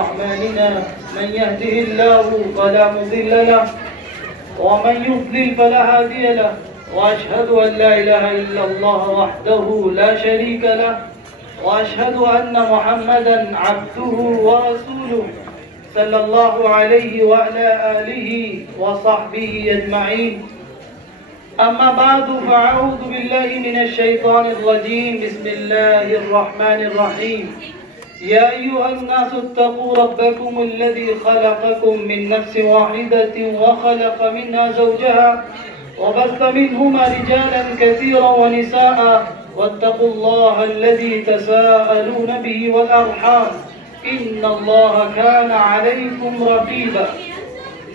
أعمالنا من يهده الله فلا مضل له ومن يضلل فلا هادي له وأشهد أن لا إله إلا الله وحده لا شريك له وأشهد أن محمدا عبده ورسوله صلى الله عليه وعلى آله وصحبه أجمعين. أما بعد فأعوذ بالله من الشيطان الرجيم. بسم الله الرحمن الرحيم. يا أيها الناس اتقوا ربكم الذي خلقكم من نفس واحدة وخلق منها زوجها وبث منهما رجالا كثيرا ونساء واتقوا الله الذي تساءلون به والأرحام إن الله كان عليكم رقيبا.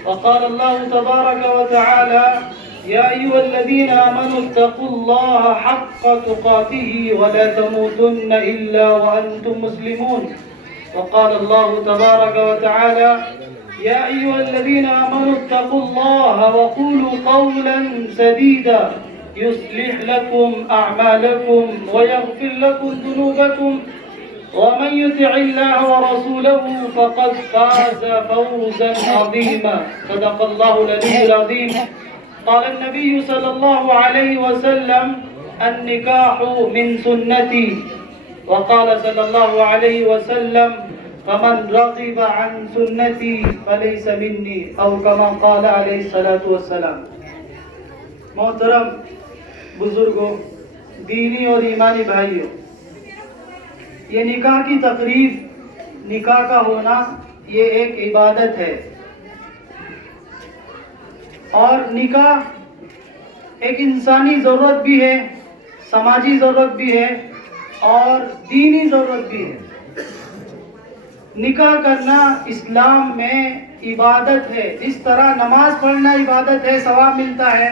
وقال الله تبارك وتعالى يا أيها الذين آمنوا اتقوا الله حق تقاته ولا تموتن إلا وأنتم مسلمون. وقال الله تبارك وتعالى يا أيها الذين آمنوا اتقوا الله وقولوا قولا سديدا يصلح لكم أعمالكم ويغفر لكم ذنوبكم ومن يطع الله ورسوله فقد فاز فوزا عظيما. صدق الله العلي العظيم. قال النبي صلى الله عليه وسلم النكاح من سنتي. وقال صلى الله عليه وسلم فمن رغب عن سنتي فليس مني او كما قال عليه الصلاة والسلام. محترم بزرگوں، دینی اور ایمانی بھائیوں، یہ نکاح کی تقریب، نکاح کا ہونا یہ ایک عبادت ہے، اور نکاح ایک انسانی ضرورت بھی ہے، سماجی ضرورت بھی ہے اور دینی ضرورت بھی ہے. نکاح کرنا اسلام میں عبادت ہے. جس طرح نماز پڑھنا عبادت ہے، ثواب ملتا ہے،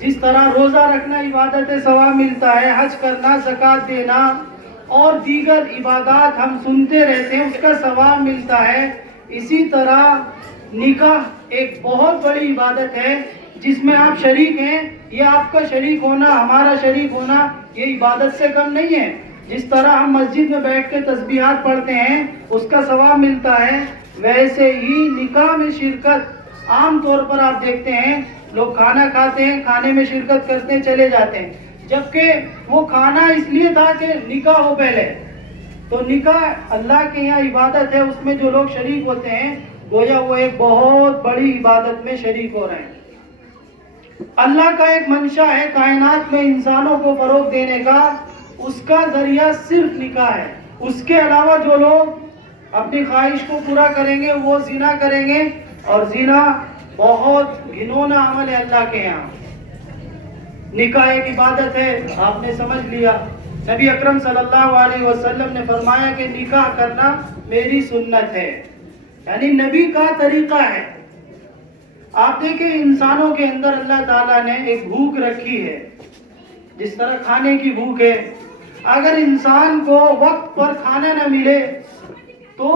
جس طرح روزہ رکھنا عبادت ہے، ثواب ملتا ہے، حج کرنا، زکوٰۃ دینا اور دیگر عبادات ہم سنتے رہتے ہیں، اس کا ثواب ملتا ہے. اسی طرح نکاح ایک بہت بڑی عبادت ہے جس میں آپ شریک ہیں. یہ آپ کا شریک ہونا، ہمارا شریک ہونا، یہ عبادت سے کم نہیں ہے. جس طرح ہم مسجد میں بیٹھ کے تسبیحات پڑھتے ہیں اس کا ثواب ملتا ہے، ویسے ہی نکاح میں شرکت عام طور پر آپ دیکھتے ہیں لوگ کھانا کھاتے ہیں، کھانے میں شرکت کرتے ہیں، چلے جاتے ہیں، جبکہ وہ کھانا اس لیے تھا کہ نکاح ہو پہلے. تو نکاح اللہ کے یہاں عبادت ہے، اس میں جو لوگ شریک ہوتے ہیں گویا وہ ایک بہت بڑی عبادت میں شریک ہو رہے ہیں. اللہ کا ایک منشا ہے کائنات میں انسانوں کو فروغ دینے کا، اس کا ذریعہ صرف نکاح ہے. اس کے علاوہ جو لوگ اپنی خواہش کو پورا کریں گے وہ زنا کریں گے، اور زنا بہت گھنونا عمل ہے اللہ کے یہاں. نکاح ایک عبادت ہے، آپ نے سمجھ لیا. نبی اکرم صلی اللہ علیہ وسلم نے فرمایا کہ نکاح کرنا میری سنت ہے، یعنی نبی کا طریقہ ہے. آپ دیکھیں انسانوں کے اندر اللہ تعالیٰ نے ایک بھوک رکھی ہے، جس طرح کھانے کی بھوک ہے. اگر انسان کو وقت پر کھانا نہ ملے تو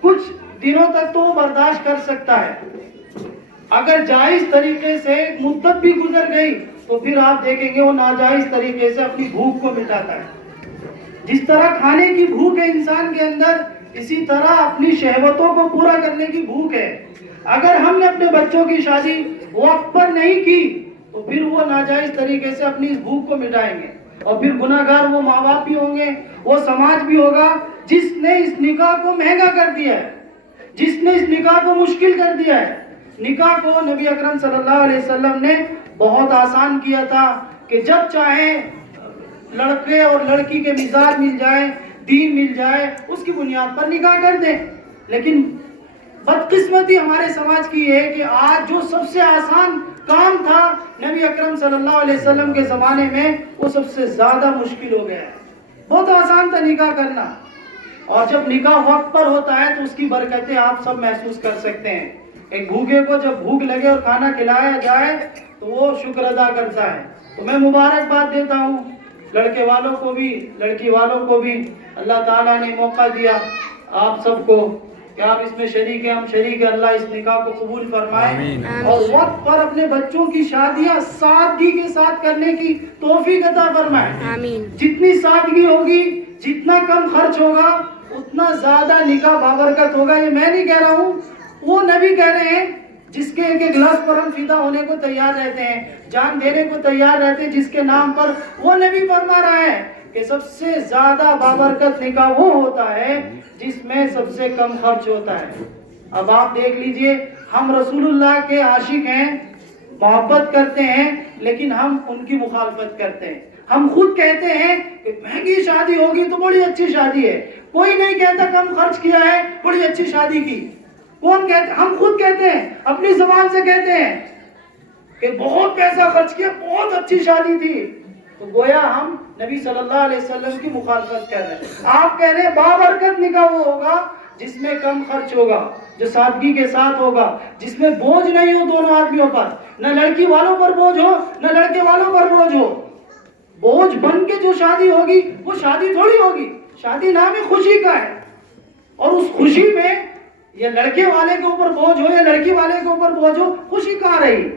کچھ دنوں تک تو وہ برداشت کر سکتا ہے، اگر جائز طریقے سے ایک مدت بھی گزر گئی تو پھر آپ دیکھیں گے وہ ناجائز طریقے سے اپنی بھوک کو مٹاتا ہے. جس طرح کھانے کی بھوک ہے انسان کے اندر، اسی طرح اپنی شہوتوں کو پورا کرنے کی بھوک ہے. اگر ہم نے اپنے بچوں کی شادی وقت پر نہیں کی تو پھر وہ ناجائز طریقے سے اپنی اس بھوک کو مٹائیں گے، اور پھر گناہ گار وہ ماں باپ بھی ہوں گے، وہ سماج بھی ہوگا جس نے اس نکاح کو مہنگا کر دیا ہے، جس نے اس نکاح کو مشکل کر دیا ہے. نکاح کو نبی اکرم صلی اللہ علیہ وسلم نے بہت آسان کیا تھا کہ جب چاہے لڑکے اور لڑکی کے مزاج مل جائے، دین مل جائے، اس کی بنیاد پر نکاح کر دیں. لیکن بدقسمتی ہمارے سماج کی ہے کہ آج جو سب سے آسان کام تھا نبی اکرم صلی اللہ علیہ وسلم کے زمانے میں، وہ سب سے زیادہ مشکل ہو گیا ہے. بہت آسان تھا نکاح کرنا، اور جب نکاح وقت پر ہوتا ہے تو اس کی برکتیں آپ سب محسوس کر سکتے ہیں. ایک بھوکے کو جب بھوک لگے اور کھانا کھلایا جائے تو وہ شکر ادا کرتا ہے. تو میں مبارکباد دیتا ہوں لڑکے والوں کو بھی، لڑکی والوں کو بھی. اللہ تعالیٰ نے موقع دیا آپ سب کو کہ آپ اس میں شریک ہیں، ہم شریک ہیں. اللہ اس نکاح کو قبول فرمائے اور وقت پر اپنے بچوں کی شادیاں سادگی کے ساتھ کرنے کی توفیق عطا فرمائے. جتنی سادگی ہوگی، جتنا کم خرچ ہوگا، اتنا زیادہ نکاح بابرکت ہوگا. یہ میں نہیں کہہ رہا ہوں, وہ نبی کہہ رہے ہیں جس کے ایک ایک لفظ پر ہم فدا ہونے کو تیار رہتے ہیں, جان دینے کو تیار رہتے ہیں, جس کے نام پر. وہ نبی فرما رہا ہے کہ سب سے زیادہ بابرکت نکاح وہ ہوتا ہے جس میں سب سے کم خرچ ہوتا ہے. اب آپ دیکھ لیجئے, ہم رسول اللہ کے عاشق ہیں, محبت کرتے ہیں, لیکن ہم ان کی مخالفت کرتے ہیں. ہم خود کہتے ہیں کہ مہنگی شادی ہوگی تو بڑی اچھی شادی ہے. کوئی نہیں کہتا کم خرچ کیا ہے بڑی اچھی شادی کی. کون کہتے؟ ہم خود کہتے ہیں, اپنی زبان سے کہتے ہیں کہ بہت پیسہ خرچ کیا, بہت اچھی شادی تھی. تو گویا ہم نبی صلی اللہ علیہ وسلم کی مخالفت کر رہے ہیں. آپ کہہ رہے ہیں بابرکت نکاح وہ ہوگا جس میں کم خرچ ہوگا, جو سادگی کے ساتھ ہوگا, جس میں بوجھ نہیں ہو دونوں آدمیوں پر, نہ لڑکی والوں پر بوجھ ہو نہ لڑکے والوں پر بوجھ ہو. بوجھ بن کے جو شادی ہوگی وہ شادی تھوڑی ہوگی. شادی نام ہی خوشی کا ہے, اور اس خوشی میں یا لڑکے والے کے اوپر بوجھ ہو یا لڑکی والے کے اوپر بوجھ ہو, خوشی کہاں رہی؟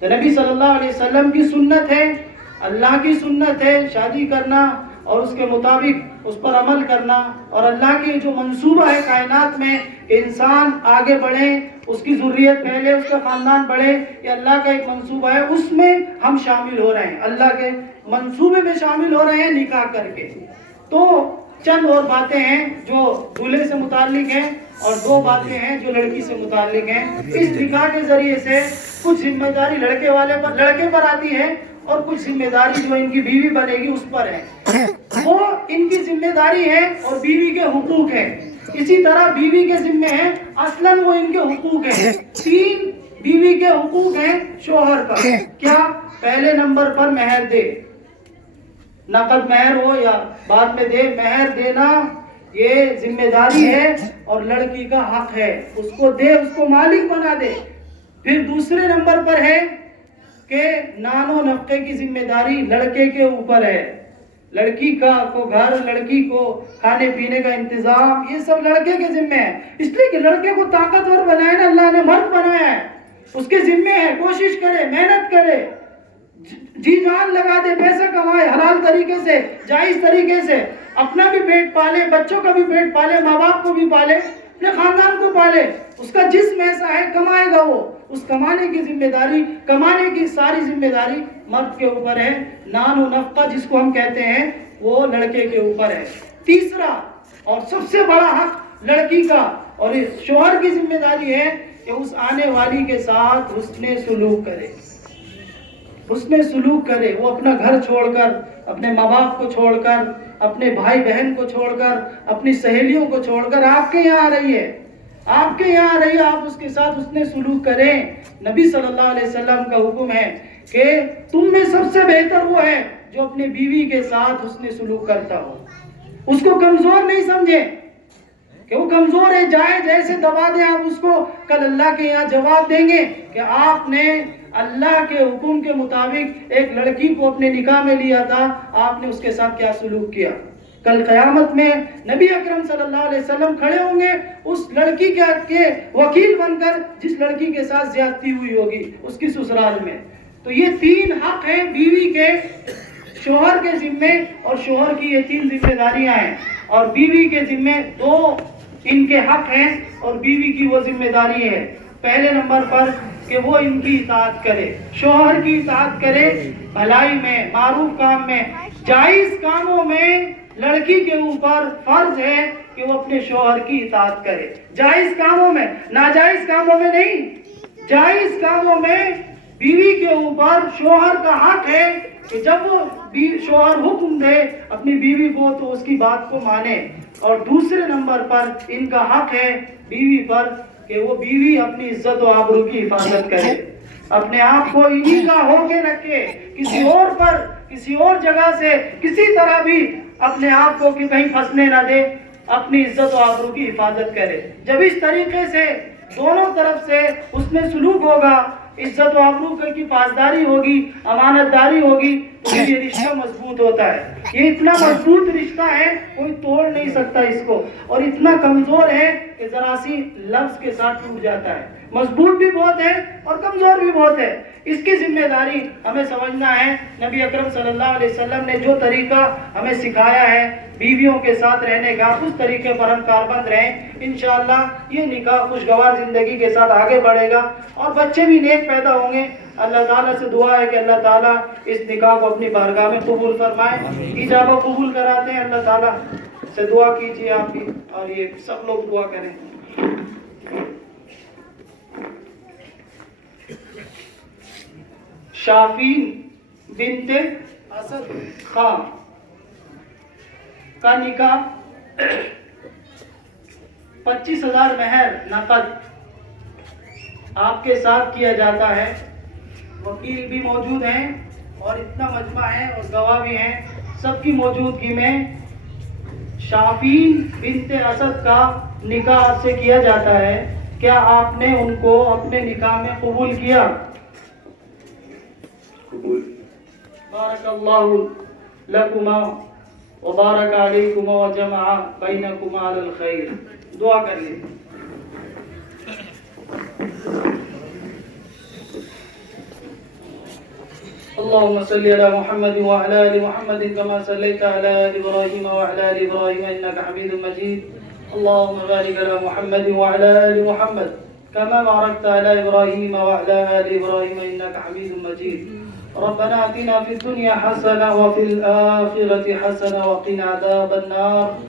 تو نبی صلی اللہ علیہ وسلم کی سنت ہے, اللہ کی سنت ہے شادی کرنا اور اس کے مطابق اس پر عمل کرنا. اور اللہ کی جو منصوبہ ہے کائنات میں کہ انسان آگے بڑھے, اس کی ذریت پھیلے, اس کا خاندان بڑھے, یہ اللہ کا ایک منصوبہ ہے. اس میں ہم شامل ہو رہے ہیں, اللہ کے منصوبے میں شامل ہو رہے ہیں نکاح کر کے. تو چند اور باتیں ہیں جو دولہے سے متعلق ہیں اور دو باتیں ہیں جو لڑکی سے متعلق ہیں. اس نکاح کے ذریعے سے کچھ ذمہ داری لڑکے پر آتی ہے اور کچھ ذمہ داری جو ان کی بیوی بنے گی اس پر ہے. وہ ان کی ذمہ داری ہے اور بیوی کے حقوق ہیں. اسی طرح بیوی کے ذمے ہیں, اصلاً وہ ان کے حقوق ہیں. 3 بیوی کے حقوق ہیں شوہر پر. کیا؟ پہلے نمبر پر مہر دے, نقد مہر ہو یا بعد میں دے, مہر دینا یہ ذمہ داری ہے اور لڑکی کا حق ہے. اس کو دے, اس کو مالک بنا دے. پھر دوسرے نمبر پر ہے کہ نان و نفقے کی ذمہ داری لڑکے کے اوپر ہے. لڑکی کو گھر, لڑکی کو کھانے پینے کا انتظام, یہ سب لڑکے کے ذمے ہے. اس لیے کہ لڑکے کو طاقتور بنایا نا اللہ نے, مرد بنایا ہے, اس کے ذمے ہے کوشش کرے, محنت کرے, جی جان لگا دے, پیسہ کمائے حلال طریقے سے, جائز طریقے سے, اپنا بھی پیٹ پالے, بچوں کا بھی پیٹ پالے, ماں باپ کو بھی پالے, اپنے خاندان کو پالے. اس کا جسم ایسا ہے کمائے گا وہ, اس کمانے کی ذمہ داری, کمانے کی ساری ذمہ داری مرد کے اوپر ہے. نان و نفقہ جس کو ہم کہتے ہیں وہ لڑکے کے اوپر ہے. تیسرا اور سب سے بڑا حق لڑکی کا اور شوہر کی ذمہ داری ہے کہ اس آنے والی کے ساتھ حسن سلوک کرے, حسن سلوک کرے. وہ اپنا گھر چھوڑ کر, اپنے ماں باپ کو چھوڑ کر, اپنے بھائی بہن کو چھوڑ کر, اپنی سہیلیوں کو چھوڑ کر آپ کے یہاں آ رہی ہے, آپ کے یہاں آ رہی ہے, آپ اس کے ساتھ حسن سلوک کریں. نبی صلی اللہ علیہ وسلم کا حکم ہے کہ تم میں سب سے بہتر وہ ہے جو اپنے بیوی کے ساتھ حسن سلوک کرتا ہو. اس کو کمزور نہیں سمجھے کہ وہ کمزور ہے, جائے جیسے دبا دیں آپ اس کو, کل اللہ کے یہاں جواب دیں گے کہ آپ نے اللہ کے حکم کے مطابق ایک لڑکی کو اپنے نکاح میں لیا تھا, آپ نے اس کے ساتھ کیا سلوک کیا. کل قیامت میں نبی اکرم صلی اللہ علیہ وسلم کھڑے ہوں گے اس لڑکی کے وکیل بن کر جس لڑکی کے ساتھ زیادتی ہوئی ہوگی اس کی سسرال میں. تو یہ 3 حق ہیں بیوی کے شوہر کے ذمے, اور شوہر کی یہ 3 ذمہ داریاں ہیں, اور بیوی کے ذمے 2 ان کے حق ہیں اور بیوی کی وہ ذمہ داری ہے. پہلے نمبر پر کہ وہ ان کی اطاعت کرے, شوہر کی اطاعت کرے, بھلائی میں, معروف کام میں, جائز کاموں میں لڑکی کے اوپر فرض ہے کہ وہ اپنے شوہر کی اطاعت کرے. جائز کاموں میں, ناجائز کاموں میں نہیں, جائز کاموں میں بیوی کے اوپر شوہر کا حق ہے کہ جب وہ شوہر حکم دے اپنی بیوی کو تو اس کی بات کو مانے. اور دوسرے نمبر پر ان کا حق ہے بیوی پر کہ وہ بیوی اپنی عزت و آبرو کی حفاظت کرے, اپنے آپ کو انہی کا ہو کے رکھے, کسی اور پر, کسی اور جگہ سے کسی طرح بھی اپنے آپ کو کہ کہیں پھنسنے نہ دے, اپنی عزت و آبرو کی حفاظت کرے. جب اس طریقے سے دونوں طرف سے اس میں سلوک ہوگا, عزت و آبرو کی پاسداری ہوگی, امانت داری ہوگی, تو یہ رشتہ مضبوط ہوتا ہے. یہ اتنا مضبوط رشتہ ہے کوئی توڑ نہیں سکتا اس کو, اور اتنا کمزور ہے کہ ذرا سی لفظ کے ساتھ ٹوٹ جاتا ہے. مضبوط بھی بہت ہے اور کمزور بھی بہت ہے. اس کی ذمہ داری ہمیں سمجھنا ہے. نبی اکرم صلی اللہ علیہ وسلم نے جو طریقہ ہمیں سکھایا ہے بیویوں کے ساتھ رہنے کا, اس طریقے پر ہم کاربند رہیں. انشاءاللہ یہ نکاح خوشگوار زندگی کے ساتھ آگے بڑھے گا اور بچے بھی نیک پیدا ہوں گے. اللہ تعالیٰ سے دعا ہے کہ اللہ تعالیٰ اس نکاح کو اپنی بارگاہ میں قبول فرمائے, ایجاب قبول کراتے ہیں. اللہ تعالیٰ سے دعا کیجیے آپ بھی, اور یہ سب لوگ دعا کریں. شافین بنت اسد خان کا نکاح 25,000 مہر نقد آپ کے ساتھ کیا جاتا ہے. وکیل بھی موجود ہیں اور اتنا مجمع ہے اور گواہ بھی ہیں. سب کی موجودگی میں شافین بنت اسد کا نکاح آپ سے کیا جاتا ہے. کیا آپ نے ان کو اپنے نکاح میں قبول کیا؟ قبول. بارک اللہ لکما وبارک علیکما وجمع بینکما علی الخیر. دعا کر لیں. اللهم صل على محمد وعلى ال محمد كما صليت على ال ابراهيم وعلى ال ابراهيم انك حميد مجيد. اللهم بارك على محمد وعلى ال محمد كما باركت على ابراهيم وعلى ال ابراهيم انك حميد مجيد. ربنا آتنا في الدنيا حسنة وفي الآخرة حسنة وقنا عذاب النار.